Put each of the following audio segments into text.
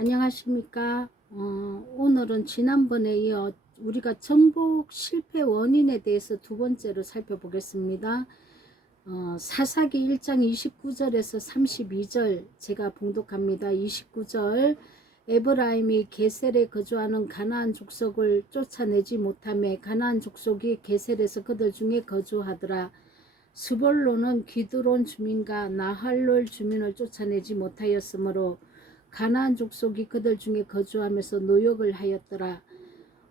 안녕하십니까. 오늘은 지난번에 이어 우리가 정복 실패 원인에 대해서 두 번째로 살펴보겠습니다. 사사기 1장 29절에서 32절 제가 봉독합니다. 29절 에브라임이 게셀에 거주하는 가나안 족속을 쫓아내지 못하며 가나안 족속이 게셀에서 그들 중에 거주하더라. 스볼론은 기드론 주민과 나할롤 주민을 쫓아내지 못하였으므로 가나안 족속이 그들 중에 거주하면서 노역을 하였더라.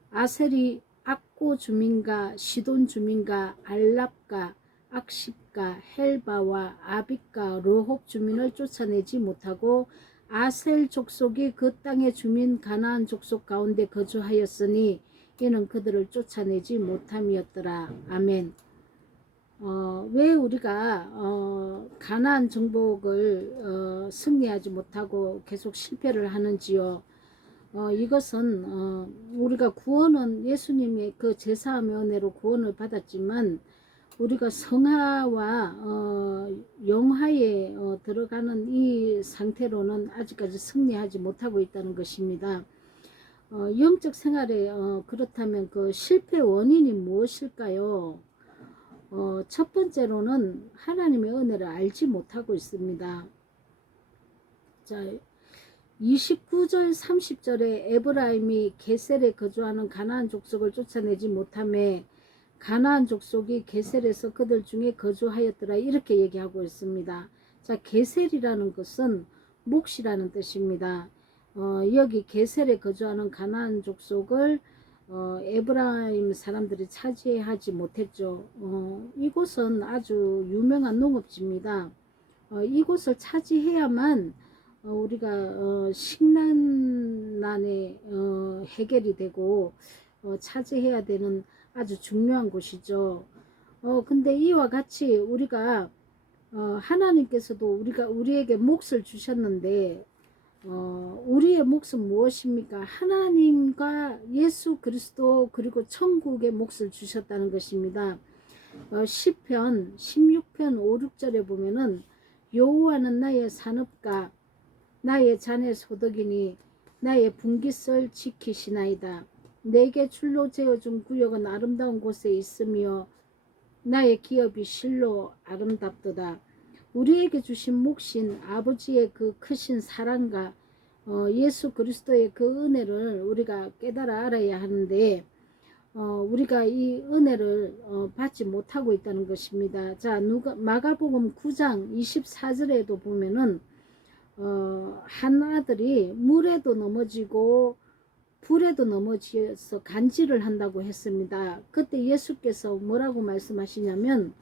아셀이 악고 주민과 시돈 주민과 알랍과 악십과 헬바와 아빅과 로홉 주민을 쫓아내지 못하고 아셀 족속이 그 땅의 주민 가나안 족속 가운데 거주하였으니 이는 그들을 쫓아내지 못함이었더라. 아멘. 왜 우리가 가나안 정복을 승리하지 못하고 계속 실패를 하는지요? 이것은 우리가 구원은 예수님의 그 제사함의 은혜로 구원을 받았지만 우리가 성화와 영화에 들어가는 이 상태로는 아직까지 승리하지 못하고 있다는 것입니다. 영적 생활에 그렇다면 그 실패 원인이 무엇일까요? 첫 번째로는 하나님의 은혜를 알지 못하고 있습니다. 자, 29절 30절에 에브라임이 게셀에 거주하는 가나안 족속을 쫓아내지 못하며 가나안 족속이 게셀에서 그들 중에 거주하였더라 이렇게 얘기하고 있습니다. 자, 게셀이라는 것은 몫이라는 뜻입니다. 여기 게셀에 거주하는 가나안 족속을 에브라임 사람들이 차지하지 못했죠. 이곳은 아주 유명한 농업지입니다. 이곳을 차지해야만 우리가 식량난에 해결이 되고 차지해야 되는 아주 중요한 곳이죠. 근데 이와 같이 우리가 하나님께서도 우리에게 몫을 주셨는데 우리의 몫은 무엇입니까? 하나님과 예수 그리스도 그리고 천국의 몫을 주셨다는 것입니다. 시편 16편 5, 6절에 보면은 여호와는 나의 산업가 나의 자네 소득이니 나의 분깃을 지키시나이다. 내게 출로 재어준 구역은 아름다운 곳에 있으며 나의 기업이 실로 아름답도다. 우리에게 주신 몫인 아버지의 그 크신 사랑과 예수 그리스도의 그 은혜를 우리가 깨달아 알아야 하는데 우리가 이 은혜를 받지 못하고 있다는 것입니다. 자, 마가복음 9장 24절에도 보면은 한 아들이 물에도 넘어지고 불에도 넘어져서 간질을 한다고 했습니다. 그때 예수께서 뭐라고 말씀하시냐면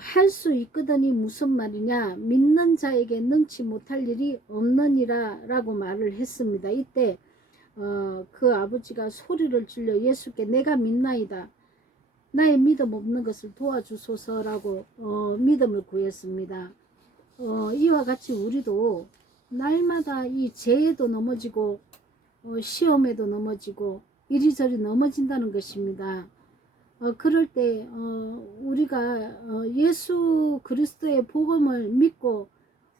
할 수 있거든이 무슨 말이냐, 믿는 자에게 능치 못할 일이 없느니라 라고 말을 했습니다. 이때 그 아버지가 소리를 질러 예수께 내가 믿나이다, 나의 믿음 없는 것을 도와주소서라고 믿음을 구했습니다. 이와 같이 우리도 날마다 이 죄에도 넘어지고 시험에도 넘어지고 이리저리 넘어진다는 것입니다. 그럴 때 우리가 예수 그리스도의 복음을 믿고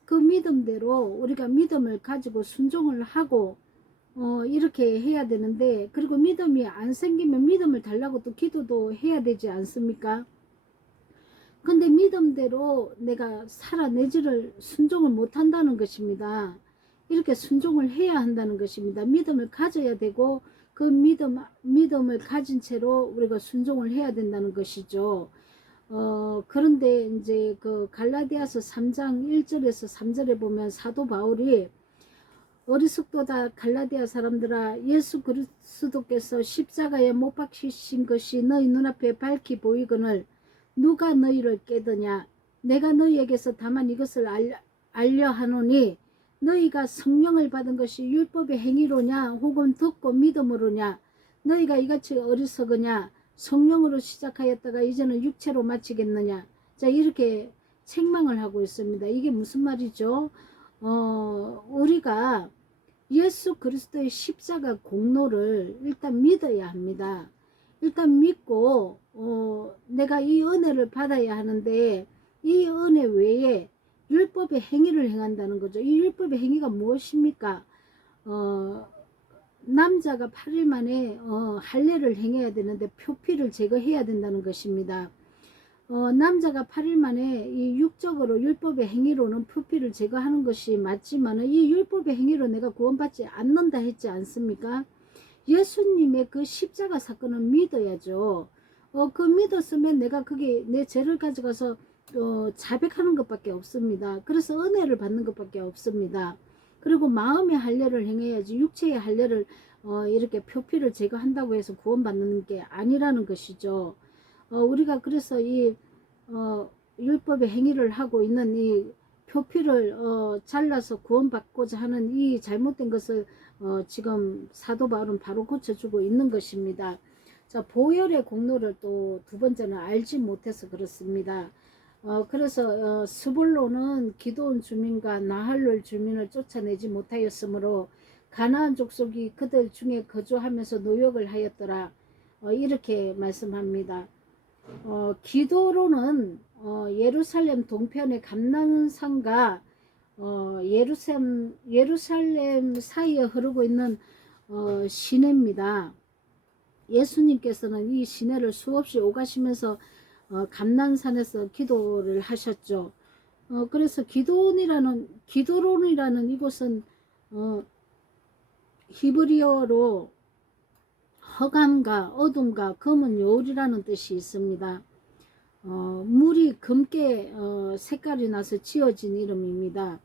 그 믿음대로 우리가 믿음을 가지고 순종을 하고 이렇게 해야 되는데, 그리고 믿음이 안 생기면 믿음을 달라고 또 기도도 해야 되지 않습니까? 근데 믿음대로 내가 살아내지를 순종을 못한다는 것입니다. 이렇게 순종을 해야 한다는 것입니다. 믿음을 가져야 되고 그 믿음을 가진 채로 우리가 순종을 해야 된다는 것이죠. 그런데 이제 그 갈라디아서 3장 1절에서 3절에 보면 사도 바울이 어리석도다 갈라디아 사람들아, 예수 그리스도께서 십자가에 못 박히신 것이 너희 눈앞에 밝히 보이거늘 누가 너희를 깨드냐. 내가 너희에게서 다만 이것을 알려 하노니 너희가 성령을 받은 것이 율법의 행위로냐 혹은 듣고 믿음으로냐. 너희가 이같이 어리석으냐. 성령으로 시작하였다가 이제는 육체로 마치겠느냐. 자, 이렇게 책망을 하고 있습니다. 이게 무슨 말이죠? 우리가 예수 그리스도의 십자가 공로를 일단 믿어야 합니다. 일단 믿고 내가 이 은혜를 받아야 하는데 이 은혜 외에 율법의 행위를 행한다는 거죠. 이 율법의 행위가 무엇입니까? 남자가 8일 만에 할례를 행해야 되는데 표피를 제거해야 된다는 것입니다. 남자가 8일 만에 이 육적으로 율법의 행위로는 표피를 제거하는 것이 맞지만 이 율법의 행위로 내가 구원받지 않는다 했지 않습니까? 예수님의 그 십자가 사건을 믿어야죠. 그 믿었으면 내가 그게 내 죄를 가져가서 자백하는 것밖에 없습니다. 그래서 은혜를 받는 것밖에 없습니다. 그리고 마음의 할례를 행해야지 육체의 할례를 이렇게 표피를 제거한다고 해서 구원받는 게 아니라는 것이죠. 우리가 그래서 이 율법의 행위를 하고 있는 이 표피를 잘라서 구원받고자 하는 이 잘못된 것을 지금 사도 바울은 바로 고쳐주고 있는 것입니다. 자, 보혈의 공로를 또 두 번째는 알지 못해서 그렇습니다. 그래서 스불론은 기드온 주민과 나할롤 주민을 쫓아내지 못하였으므로 가나안 족속이 그들 중에 거주하면서 노역을 하였더라. 이렇게 말씀합니다. 기도로는 예루살렘 동편의 감난산과 예루살렘 사이에 흐르고 있는 시내입니다. 예수님께서는 이 시내를 수없이 오가시면서 감난산에서 기도를 하셨죠. 그래서 기도론이라는 이곳은 히브리어로 허감과 어둠과 검은 여울이라는 뜻이 있습니다. 물이 검게 색깔이 나서 지어진 이름입니다.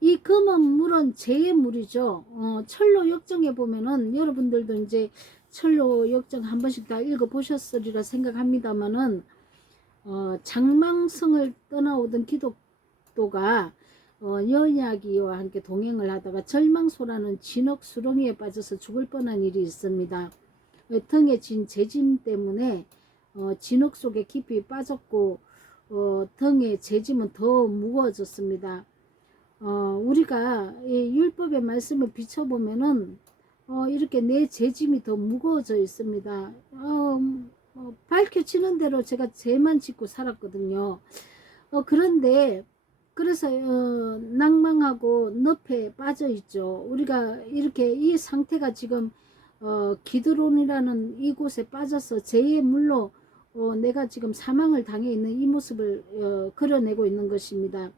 이 검은 물은 죄의 물이죠. 철로 역정에 보면은 여러분들도 이제 철로 역정 한 번씩 다 읽어보셨으리라 생각합니다만은 장망성을 떠나오던 기독도가 여냐기와 함께 동행을 하다가 절망소라는 진흙 수렁이에 빠져서 죽을 뻔한 일이 있습니다. 등에 진 재짐 때문에 진흙 속에 깊이 빠졌고 등의 재짐은 더 무거워졌습니다. 우리가 이 율법의 말씀을 비춰보면은 이렇게 내 재짐이 더 무거워져 있습니다. 밝혀지는 대로 제가 죄만 짓고 살았거든요. 그런데 그래서 낭망하고 늪에 빠져 있죠. 우리가 이렇게 이 상태가 지금 기드론이라는 이곳에 빠져서 죄의 물로 내가 지금 사망을 당해 있는 이 모습을 그려내고 있는 것입니다.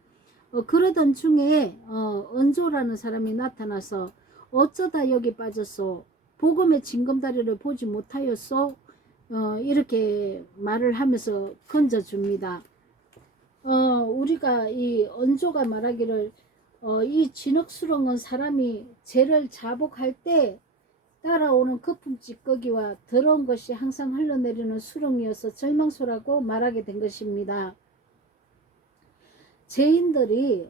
그러던 중에 은조라는 사람이 나타나서 어쩌다 여기 빠졌소? 복음의 징검다리를 보지 못하였소? 이렇게 말을 하면서 건져줍니다. 우리가 이 은조가 말하기를 이 진흙수렁은 사람이 죄를 자복할 때 따라오는 거품 찌꺼기와 더러운 것이 항상 흘러내리는 수렁이어서 절망소라고 말하게 된 것입니다. 죄인들이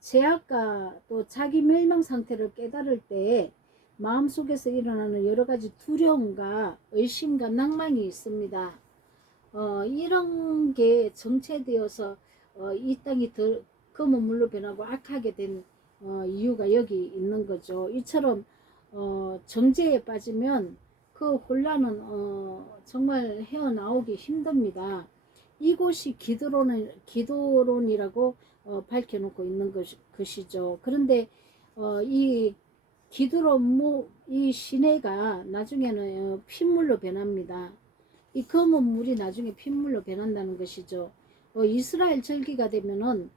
죄악과 또 자기 멸망 상태를 깨달을 때 마음속에서 일어나는 여러가지 두려움과 의심과 낭만이 있습니다. 이런 게 정체되어서 이 땅이 더 검은 물로 변하고 악하게 된 이유가 여기 있는 거죠. 이처럼 정죄에 빠지면 그 혼란은 정말 헤어나오기 힘듭니다. 이곳이 기도론이라고 밝혀놓고 있는 것이죠. 그런데 이 기드론 이 시내가 나중에는 핏물로 변합니다. 이 검은 물이 나중에 핏물로 변한다는 것이죠. 이스라엘 절기가 되면은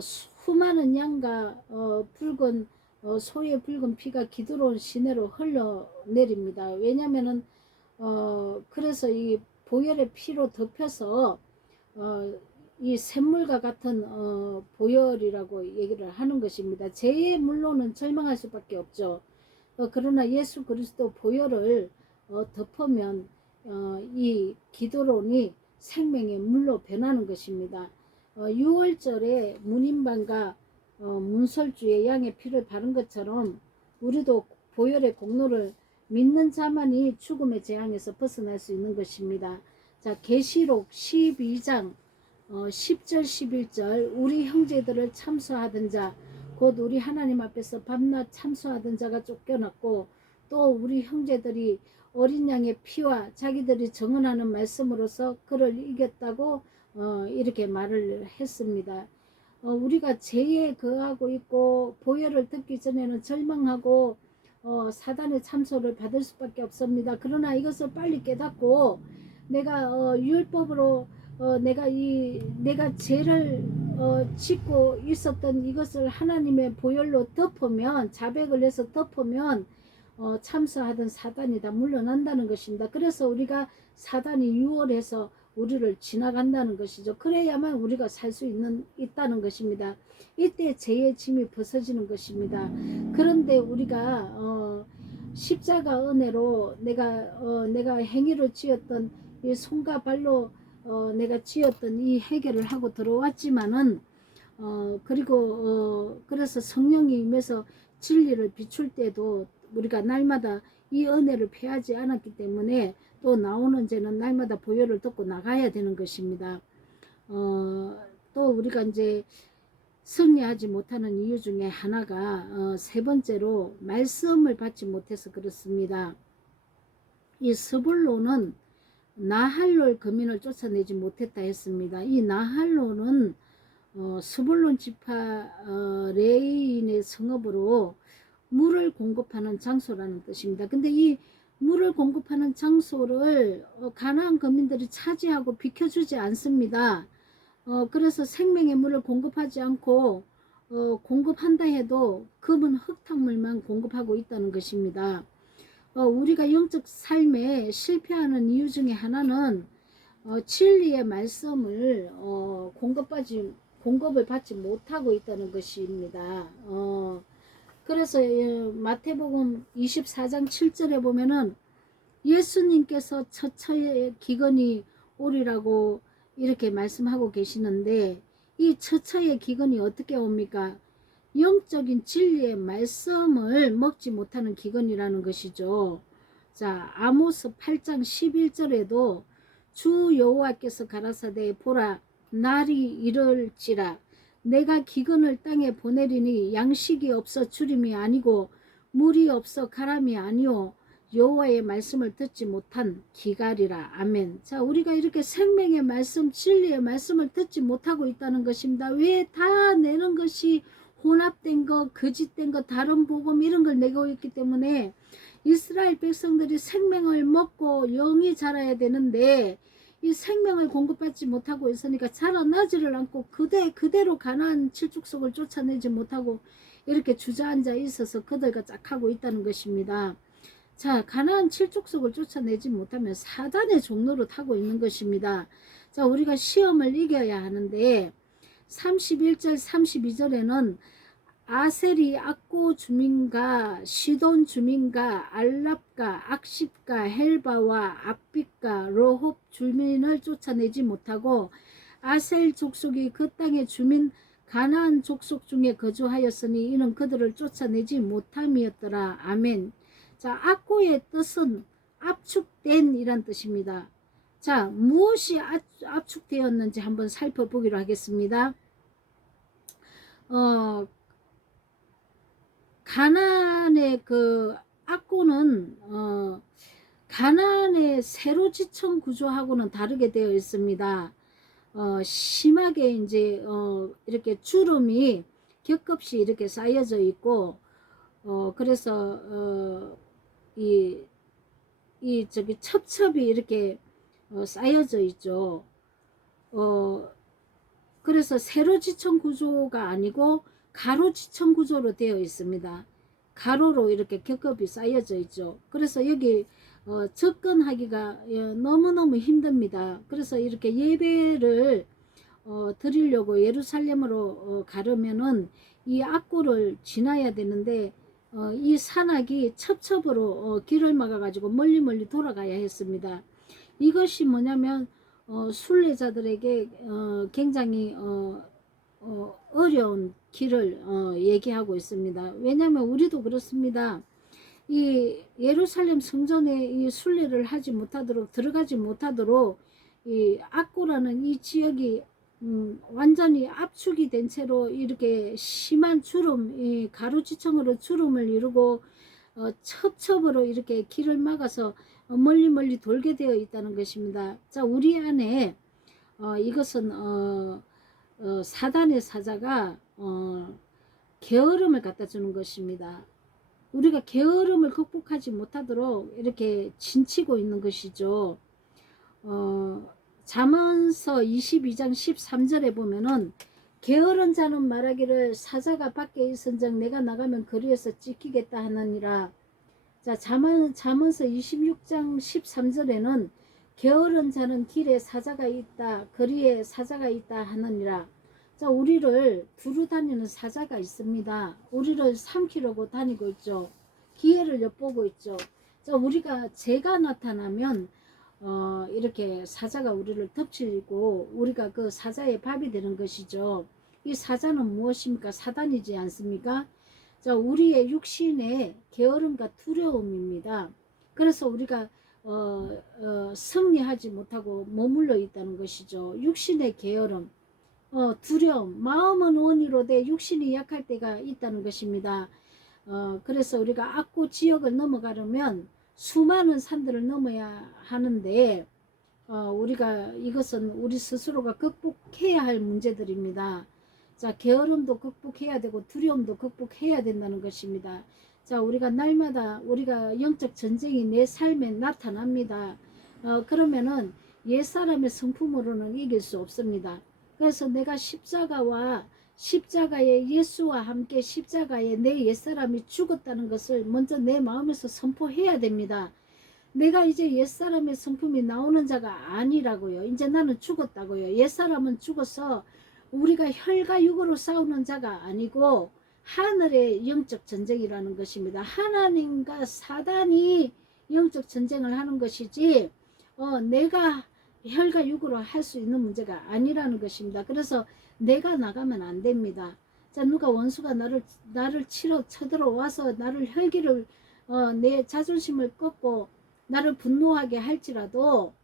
수많은 양과 붉은 소의 붉은 피가 기드론 시내로 흘러내립니다. 왜냐면은 그래서 이 보혈의 피로 덮여서 이 샘물과 같은 보혈이라고 얘기를 하는 것입니다. 죄의 물로는 절망할 수밖에 없죠. 그러나 예수 그리스도 보혈을 덮으면 이 기드론이 생명의 물로 변하는 것입니다. 6월절에 문인방과 문설주의 양의 피를 바른 것처럼 우리도 보혈의 공로를 믿는 자만이 죽음의 재앙에서 벗어날 수 있는 것입니다. 자, 계시록 12장 10절 11절 우리 형제들을 참수하던 자 곧 우리 하나님 앞에서 밤낮 참수하던 자가 쫓겨났고 또 우리 형제들이 어린 양의 피와 자기들이 정언하는 말씀으로서 그를 이겼다고 이렇게 말을 했습니다. 우리가 죄에 거하고 있고 보혈을 듣기 전에는 절망하고 사단의 참소를 받을 수밖에 없습니다. 그러나 이것을 빨리 깨닫고 내가 율법으로 내가 죄를 짓고 있었던 이것을 하나님의 보혈로 덮으면, 자백을 해서 덮으면 참소하던 사단이 다 물러난다는 것입니다. 그래서 우리가 사단이 유월해서 우리를 지나간다는 것이죠. 그래야만 우리가 살 수 있다는 것입니다. 이때 죄의 짐이 벗어지는 것입니다. 그런데 우리가 십자가 은혜로 내가 행위를 지었던 이 손과 발로 내가 지었던 이 해결을 하고 들어왔지만은 그리고 그래서 성령이 임해서 진리를 비출 때도 우리가 날마다 이 은혜를 피하지 않았기 때문에 또 나오는 죄는 날마다 보혈을 듣고 나가야 되는 것입니다. 또 우리가 이제 승리하지 못하는 이유 중에 하나가 세 번째로 말씀을 받지 못해서 그렇습니다. 이 스불론은 나할롤 거민을 쫓아내지 못했다 했습니다. 이 나할롤은 스불론 지파 레인의 성읍으로 물을 공급하는 장소라는 뜻입니다. 근데 이 물을 공급하는 장소를 가나안 거민들이 차지하고 비켜주지 않습니다. 그래서 생명의 물을 공급하지 않고 공급한다 해도 금은 흙탕물만 공급하고 있다는 것입니다. 우리가 영적 삶에 실패하는 이유 중에 하나는 진리의 말씀을 공급을 받지 못하고 있다는 것입니다. 그래서 마태복음 24장 7절에 보면은 예수님께서 처처의 기근이 오리라고 이렇게 말씀하고 계시는데, 이 처처의 기근이 어떻게 옵니까? 영적인 진리의 말씀을 먹지 못하는 기근이라는 것이죠. 자, 아모스 8장 11절에도 주 여호와께서 가라사대 보라 날이 이를지라 내가 기근을 땅에 보내리니 양식이 없어 주림이 아니고 물이 없어 가람이 아니오 여호와의 말씀을 듣지 못한 기갈이라. 아멘. 자, 우리가 이렇게 생명의 말씀, 진리의 말씀을 듣지 못하고 있다는 것입니다. 왜 다 내는 것이 혼합된 거, 거짓된 거, 다른 복음 이런 걸 내고 있기 때문에 이스라엘 백성들이 생명을 먹고 영이 자라야 되는데 이 생명을 공급받지 못하고 있으니까 자라나지를 않고 그대로 가나안 칠족속을 쫓아내지 못하고 이렇게 주저앉아 있어서 그들과 짝하고 있다는 것입니다. 자, 가나안 칠족속을 쫓아내지 못하면 사단의 종로로 타고 있는 것입니다. 자, 우리가 시험을 이겨야 하는데 31절 32절에는 아셀이 악고 주민과 시돈 주민과 알랍과 악십과 헬바와 압빛과 로홉 주민을 쫓아내지 못하고 아셀 족속이 그 땅의 주민 가나안 족속 중에 거주하였으니 이는 그들을 쫓아내지 못함이었더라. 아멘. 자, 악고의 뜻은 압축된 이란 뜻입니다. 자, 무엇이 압축되었는지 한번 살펴보기로 하겠습니다. 가나안의 그 악고는 가나안의 세로지청 구조하고는 다르게 되어 있습니다. 심하게 이제 이렇게 주름이 겹겹이 이렇게 쌓여져 있고 그래서 이 저기 첩첩이 이렇게 쌓여져 있죠. 그래서 세로지청 구조가 아니고 가로지청 구조로 되어 있습니다. 가로로 이렇게 겹겹이 쌓여져 있죠. 그래서 여기 접근하기가 너무너무 힘듭니다. 그래서 이렇게 예배를 드리려고 예루살렘으로 가려면은 이 악고를 지나야 되는데 이 산악이 첩첩으로 길을 막아 가지고 멀리 돌아가야 했습니다. 이것이 뭐냐면 순례자들에게 굉장히 어려운 길을 얘기하고 있습니다. 왜냐하면 우리도 그렇습니다. 이 예루살렘 성전에 이 순례를 하지 못하도록 들어가지 못하도록 이 악고라는 이 지역이 완전히 압축이 된 채로 이렇게 심한 주름, 이 가로지청으로 주름을 이루고 첩첩으로 이렇게 길을 막아서 멀리 돌게 되어 있다는 것입니다. 자, 우리 안에 이것은 사단의 사자가 게으름을 갖다 주는 것입니다. 우리가 게으름을 극복하지 못하도록 이렇게 진치고 있는 것이죠. 잠언서 22장 13절에 보면은 게으른 자는 말하기를 사자가 밖에 있은즉 내가 나가면 거리에서 찢기겠다 하느니라. 자, 잠언서 26장 13절에는 게으른 자는 길에 사자가 있다, 거리에 사자가 있다 하느니라. 자, 우리를 두루 다니는 사자가 있습니다. 우리를 삼키려고 다니고 있죠. 기회를 엿보고 있죠. 자, 우리가 죄가 나타나면 이렇게 사자가 우리를 덮치고 우리가 그 사자의 밥이 되는 것이죠. 이 사자는 무엇입니까? 사단이지 않습니까? 자, 우리의 육신의 게으름과 두려움입니다. 그래서 우리가 승리하지 못하고 머물러 있다는 것이죠. 육신의 게으름, 두려움, 마음은 원이로되 육신이 약할 때가 있다는 것입니다. 그래서 우리가 악고 지역을 넘어가려면 수많은 산들을 넘어야 하는데 우리가 이것은 우리 스스로가 극복해야 할 문제들입니다. 자, 게으름도 극복해야 되고 두려움도 극복해야 된다는 것입니다. 자, 우리가 날마다 우리가 영적 전쟁이 내 삶에 나타납니다. 그러면은 옛사람의 성품으로는 이길 수 없습니다. 그래서 내가 십자가에 예수와 함께 십자가에 내 옛사람이 죽었다는 것을 먼저 내 마음에서 선포해야 됩니다. 내가 이제 옛사람의 성품이 나오는 자가 아니라고요. 이제 나는 죽었다고요. 옛사람은 죽어서 우리가 혈과 육으로 싸우는 자가 아니고 하늘의 영적 전쟁이라는 것입니다. 하나님과 사단이 영적 전쟁을 하는 것이지 내가 혈과 육으로 할 수 있는 문제가 아니라는 것입니다. 그래서 내가 나가면 안 됩니다. 자, 누가 원수가 나를 쳐들어와서 나를 혈기를 내 자존심을 꺾고 나를 분노하게 할지라도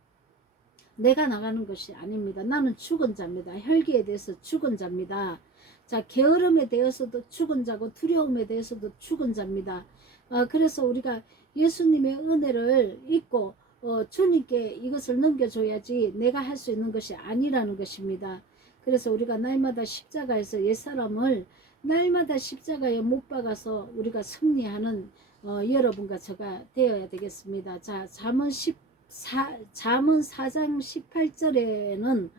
내가 나가는 것이 아닙니다. 나는 죽은 자입니다. 혈기에 대해서 죽은 자입니다. 자, 게으름에 대해서도 죽은 자고 두려움에 대해서도 죽은 자입니다. 그래서 우리가 예수님의 은혜를 잊고 주님께 이것을 넘겨줘야지 내가 할 수 있는 것이 아니라는 것입니다. 그래서 우리가 날마다 십자가에서 옛사람을 날마다 십자가에 못 박아서 우리가 승리하는 여러분과 저가 되어야 되겠습니다. 자, 잠언 4장 18절에는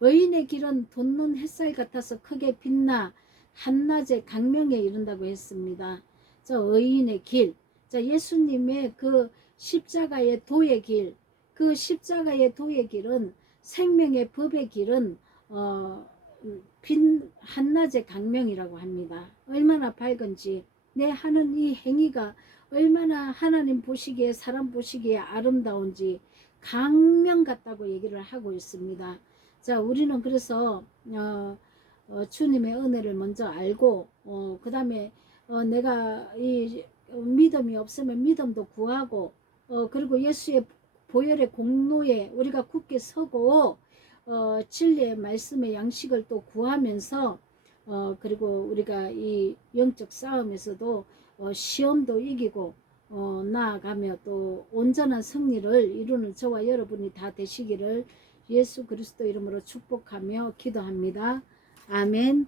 의인의 길은 돋는 햇살 같아서 크게 빛나 한낮에 강명에 이른다고 했습니다. 자, 의인의 길, 자, 예수님의 그 십자가의 도의 길, 그 십자가의 도의 길은 생명의 법의 길은 한낮의 강명이라고 합니다. 얼마나 밝은지 내 하는 이 행위가 얼마나 하나님 보시기에 사람 보시기에 아름다운지 강명 같다고 얘기를 하고 있습니다. 자, 우리는 그래서 주님의 은혜를 먼저 알고 그 다음에 내가 이 믿음이 없으면 믿음도 구하고 그리고 예수의 보혈의 공로에 우리가 굳게 서고 진리의 말씀의 양식을 또 구하면서 그리고 우리가 이 영적 싸움에서도 시험도 이기고 나아가며 또 온전한 승리를 이루는 저와 여러분이 다 되시기를 예수 그리스도 이름으로 축복하며 기도합니다. 아멘.